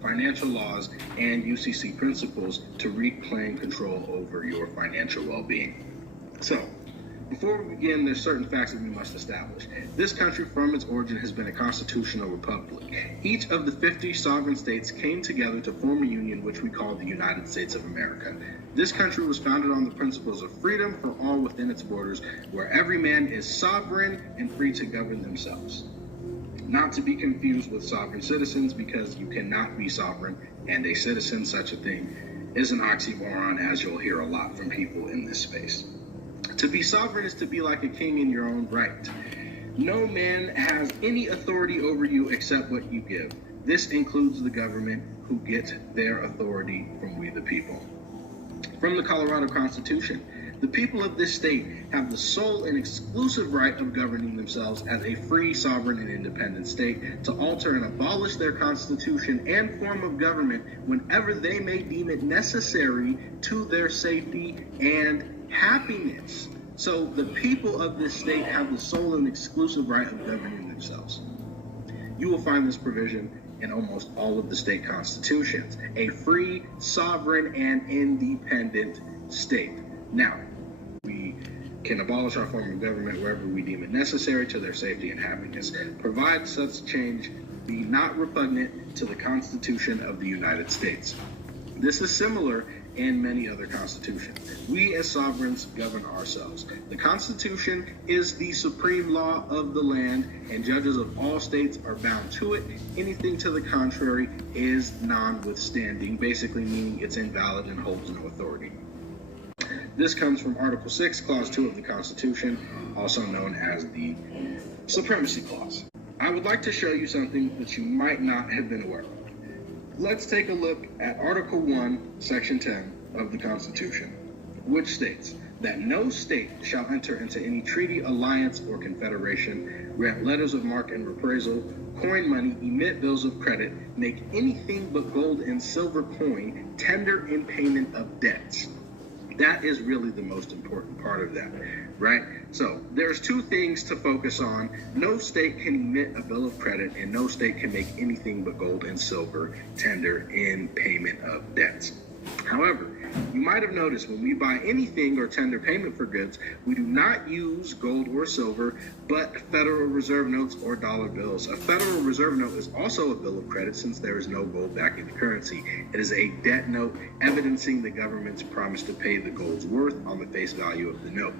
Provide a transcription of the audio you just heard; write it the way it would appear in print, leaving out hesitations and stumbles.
financial laws, and UCC principles to reclaim control over your financial well-being. So, before we begin, there's certain facts that we must establish. This country, from its origin, has been a constitutional republic. Each of the 50 sovereign states came together to form a union, which we call the United States of America. This country was founded on the principles of freedom for all within its borders, where every man is sovereign and free to govern themselves. Not to be confused with sovereign citizens, because you cannot be sovereign and a citizen. Such a thing is an oxymoron, as you'll hear a lot from people in this space. To be sovereign is to be like a king in your own right. No man has any authority over you except what you give. This includes the government, who get their authority from we the people. From the Colorado Constitution, the people of this state have the sole and exclusive right of governing themselves as a free, sovereign, and independent state to alter and abolish their constitution and form of government whenever they may deem it necessary to their safety and happiness. So the people of this state have the sole and exclusive right of governing themselves. You will find this provision in almost all of the state constitutions. A free, sovereign, and independent state. Now, we can abolish our form of government wherever we deem it necessary to their safety and happiness, provided such change be not repugnant to the Constitution of the United States. This is similar in many other constitutions. We as sovereigns govern ourselves. The Constitution is the supreme law of the land, and judges of all states are bound to it. Anything to the contrary is non-withstanding, basically meaning it's invalid and holds no authority. This comes from Article 6, Clause 2 of the Constitution, also known as the Supremacy Clause. I would like to show you something that you might not have been aware of. Let's take a look at Article 1, Section 10 of the Constitution, which states that no state shall enter into any treaty, alliance, or confederation, grant letters of marque and reprisal, coin money, emit bills of credit, make anything but gold and silver coin, tender in payment of debts. That is really the most important part of that, right? So there's two things to focus on. No state can emit a bill of credit, and no state can make anything but gold and silver tender in payment of debts. However, you might have noticed when we buy anything or tender payment for goods, we do not use gold or silver, but Federal Reserve notes or dollar bills. A Federal Reserve note is also a bill of credit since there is no gold backing the currency. It is a debt note evidencing the government's promise to pay the gold's worth on the face value of the note.